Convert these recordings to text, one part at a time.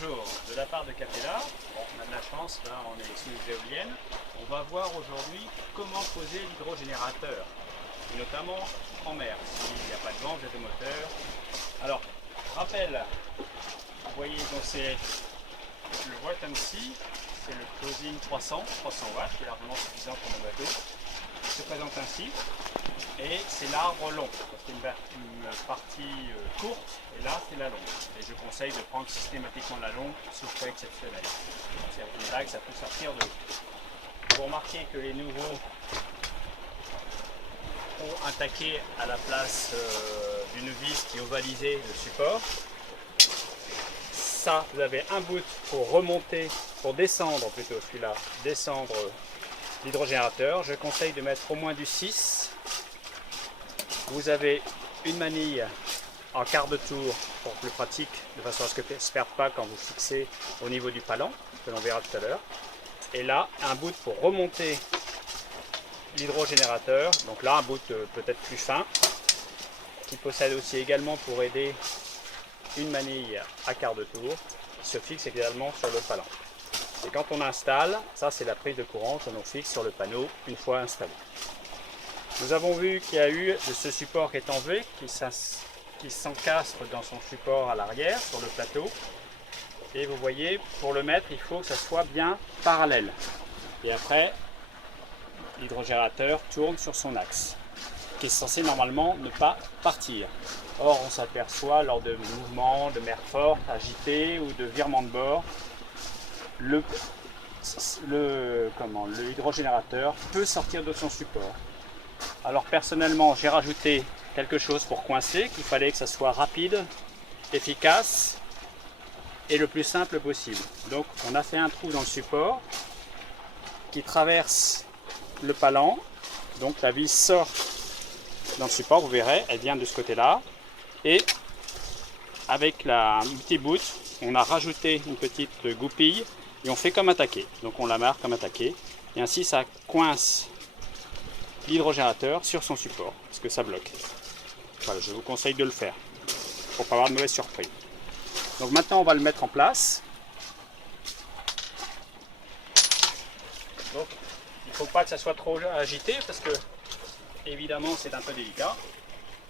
bonjour de la part de Capella. Bon, on a de la chance, là on est sous les éoliennes. On va voir aujourd'hui comment poser l'hydrogénérateur, et notamment en mer, s'il n'y a pas de vent, de moteur. Alors, rappel, vous voyez donc c'est le Watt MC, c'est le closing 300 watts, qui est largement suffisant pour nos bateaux. Il se présente ainsi, et c'est l'arbre long. C'est une partie courte, et là c'est la longue. Et je conseille de prendre systématiquement la longue, sauf cas exceptionnel. C'est une vague, ça peut sortir de l'eau. Vous remarquez que les nouveaux ont un taquet à la place d'une vis qui ovalisait le support. Ça, vous avez un bout pour remonter, pour descendre plutôt celui-là, descendre l'hydrogénérateur. Je conseille de mettre au moins du 6. Vous avez une manille en quart de tour pour plus pratique, de façon à ce que ça ne se perde pas quand vous fixez au niveau du palan, que l'on verra tout à l'heure. Et là, un bout pour remonter l'hydrogénérateur. Donc là, un bout peut-être plus fin, qui possède aussi également pour aider une manille à quart de tour, qui se fixe également sur le palan. Et quand on installe, ça c'est la prise de courant que l'on fixe sur le panneau une fois installé. Nous avons vu qu'il y a eu ce support qui est en V, qui s'encastre dans son support à l'arrière, sur le plateau. Et vous voyez, pour le mettre, il faut que ça soit bien parallèle. Et après, l'hydrogénérateur tourne sur son axe, qui est censé normalement ne pas partir. Or, on s'aperçoit lors de mouvements de mer forte, agités ou de virements de bord, le hydrogénérateur peut sortir de son support. Alors personnellement, j'ai rajouté quelque chose pour coincer, qu'il fallait que ça soit rapide, efficace et le plus simple possible. Donc on a fait un trou dans le support qui traverse le palan. Donc la vis sort dans le support, vous verrez, elle vient de ce côté-là. Et avec un petit bout, on a rajouté une petite goupille et on fait comme un taquet. Donc on la marque comme un taquet. Et ainsi ça coince l'hydrogénérateur sur son support, parce que ça bloque. Voilà, je vous conseille de le faire, pour ne pas avoir de mauvaises surprises. Donc maintenant on va le mettre en place. Donc il ne faut pas que ça soit trop agité, parce que évidemment c'est un peu délicat.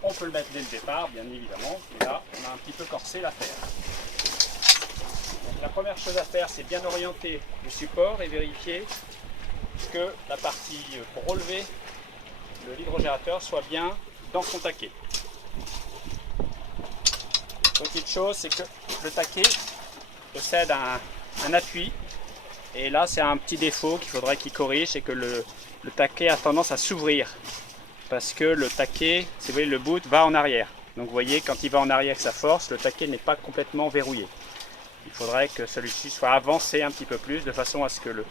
On peut le mettre dès le départ, bien évidemment, mais là on a un petit peu corsé l'affaire. Donc la première chose à faire, c'est bien orienter le support et vérifier que la partie pour relever l'hydrogénérateur soit bien dans son taquet. Petite chose, c'est que le taquet possède un appui, et là c'est un petit défaut qu'il faudrait qu'il corrige, c'est que le taquet a tendance à s'ouvrir, parce que le taquet, si vous voyez, le bout va en arrière. Donc vous voyez, quand il va en arrière avec sa force, le taquet n'est pas complètement verrouillé. Il faudrait que celui-ci soit avancé un petit peu plus, de façon à ce que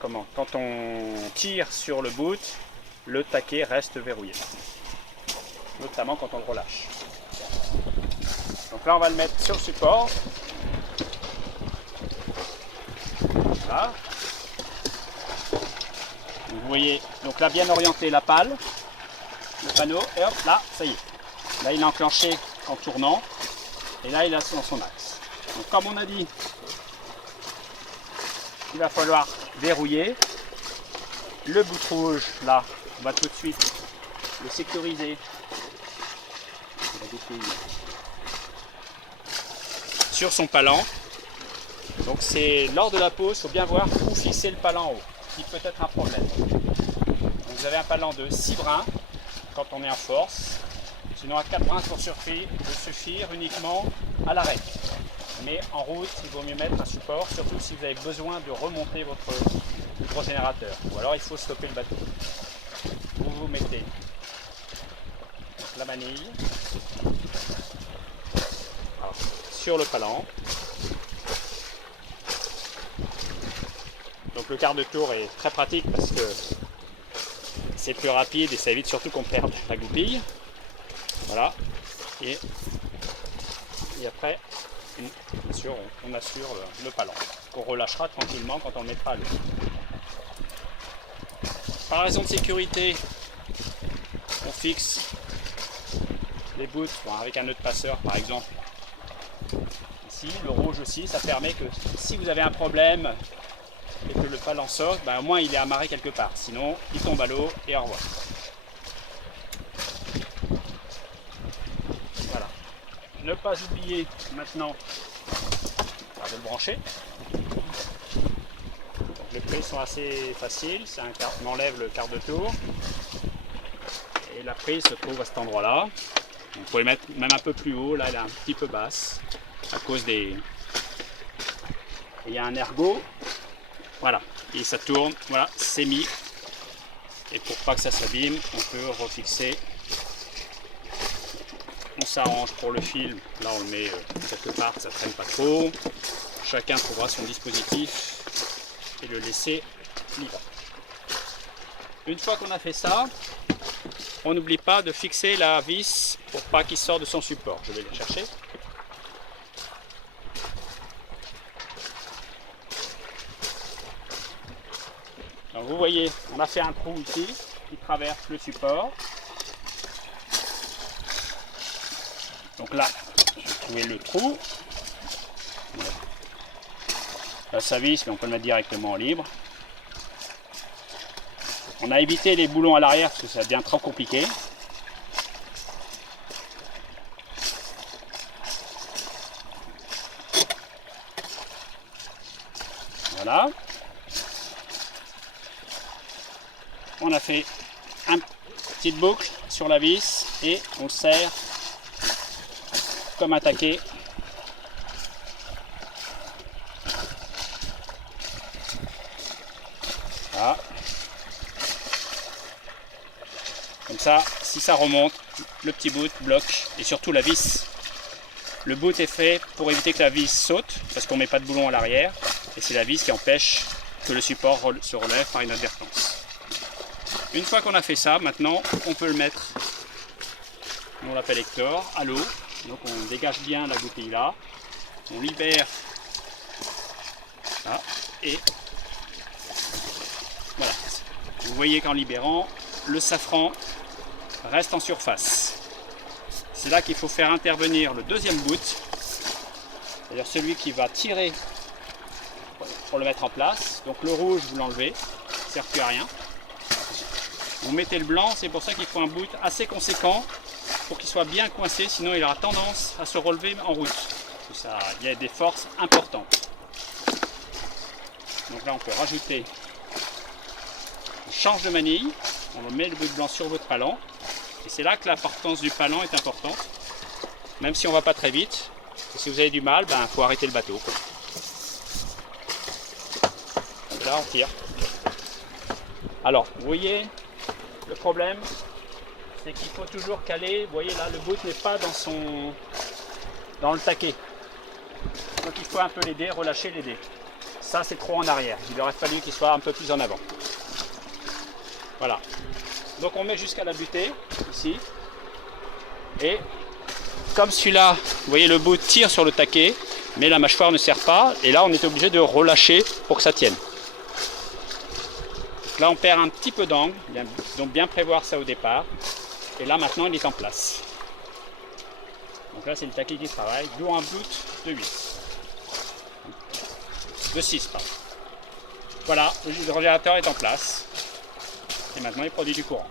quand on tire sur le bout, le taquet reste verrouillé, notamment quand on le relâche. Donc là on va le mettre sur le support. Voilà. Vous voyez, donc là bien orienté la pale, le panneau, et hop, là, ça y est. Là il est enclenché en tournant, et là il est dans son axe. Donc comme on a dit, il va falloir verrouiller. Le bout rouge, là, on va tout de suite le sécuriser sur son palan. Donc c'est lors de la pose, il faut bien voir où fixer le palan en haut, qui peut être un problème. Donc vous avez un palan de 6 brins quand on est en force, sinon à 4 brins pour suffire uniquement à l'arrêt. Mais en route, il vaut mieux mettre un support, surtout si vous avez besoin de remonter votre hydrogénérateur. Ou alors il faut stopper le bateau. Vous mettez la manille sur le palan. Donc le quart de tour est très pratique parce que c'est plus rapide et ça évite surtout qu'on perde la goupille. Voilà. Et après, bien sûr, on assure le palan, qu'on relâchera tranquillement quand on le mettra à l'eau. Par raison de sécurité, on fixe les bouts avec un nœud de passeur par exemple Ici, le rouge aussi, ça permet que si vous avez un problème et que le palan saute, ben, au moins il est amarré quelque part. Sinon, il tombe à l'eau et au revoir. Voilà. Ne pas oublier maintenant de le brancher. Donc, les prises sont assez faciles. On enlève le quart de tour. Et la prise se trouve à cet endroit-là. Vous pouvez le mettre même un peu plus haut. Là, elle est un petit peu basse à cause des... Il y a un ergot. Voilà. Et ça tourne. Voilà, c'est mis. Et pour pas que ça s'abîme, on peut refixer. On s'arrange pour le fil. Là, on le met quelque part, que ça ne traîne pas trop. Chacun trouvera son dispositif et le laisser libre. Une fois qu'on a fait ça, on n'oublie pas de fixer la vis pour pas qu'il sorte de son support. Je vais le chercher. Donc vous voyez, on a fait un trou ici qui traverse le support. Donc là, j'ai trouvé le trou. Là, ça visse, mais on peut le mettre directement libre. On a évité les boulons à l'arrière parce que ça devient trop compliqué. Voilà. On a fait une petite boucle sur la vis et on le serre comme un taquet. Voilà. Comme ça, si ça remonte, le petit bout bloque et surtout la vis. Le bout est fait pour éviter que la vis saute parce qu'on ne met pas de boulon à l'arrière et c'est la vis qui empêche que le support se relève par inadvertance. Une fois qu'on a fait ça, maintenant on peut le mettre, on l'appelle Hector, à l'eau. Donc on dégage bien la goupille là, on libère ça et voilà. Vous voyez qu'en libérant, le safran reste en surface. C'est là qu'il faut faire intervenir le deuxième bout, c'est-à-dire celui qui va tirer pour le mettre en place. Donc le rouge, vous l'enlevez, ça ne sert plus à rien. Vous mettez le blanc, c'est pour ça qu'il faut un bout assez conséquent pour qu'il soit bien coincé, sinon il aura tendance à se relever en route. Il y a des forces importantes. Donc là on peut rajouter, on change de manille, on met le bout de blanc sur votre palan, et c'est là que l'importance du palan est importante, même si on ne va pas très vite. Et si vous avez du mal, il faut arrêter le bateau. Donc là on tire. Alors vous voyez, le problème, c'est qu'il faut toujours caler. Vous voyez là, le bout n'est pas dans le taquet. Donc il faut un peu l'aider, relâcher l'aider. Ça c'est trop en arrière. Il aurait fallu qu'il soit un peu plus en avant. Voilà. Donc on met jusqu'à la butée, ici. Et comme celui-là, vous voyez le bout tire sur le taquet, mais la mâchoire ne sert pas. Et là on est obligé de relâcher pour que ça tienne. Là on perd un petit peu d'angle, donc bien prévoir ça au départ. Et là maintenant il est en place. Donc là c'est le taquet qui travaille, d'où un bout de 8. De 6 pardon. Voilà, le régulateur est en place. Et maintenant il produit du courant.